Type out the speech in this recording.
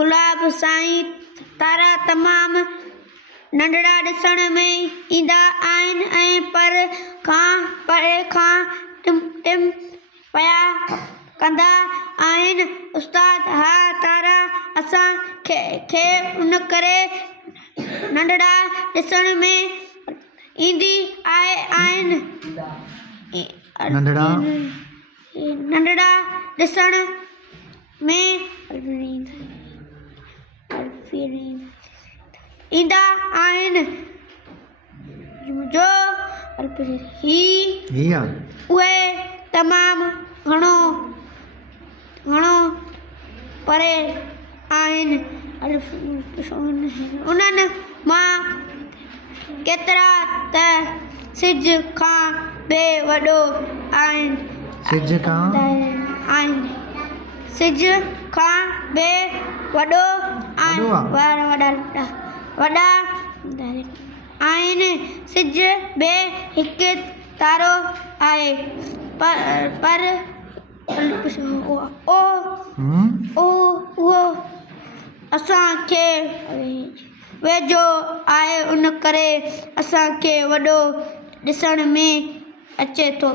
गुलाब साईं तारा तमाम नंढड़ा ॾिसण में ईंदा आहिनि ऐं परे खां टिम पिया कंदा आहिनि। उस्ताद हा तारा असां खे उन करे नंढड़ा ॾिसण में ईंदी आहिनि। नंढड़ा ॾिसण में ईंदा आहिनि जो उहे तमामु घणो परे आहिनि। उन्हनि मां केतिरा त सिज खां बि वॾो आहिनि। सिज खां बि वॾो वॾा आहिनि। सिज बि हिकु तारो आहे पर उहो असांखे वेझो आहे उन करे असांखे वॾो ॾिसण में अचे थो।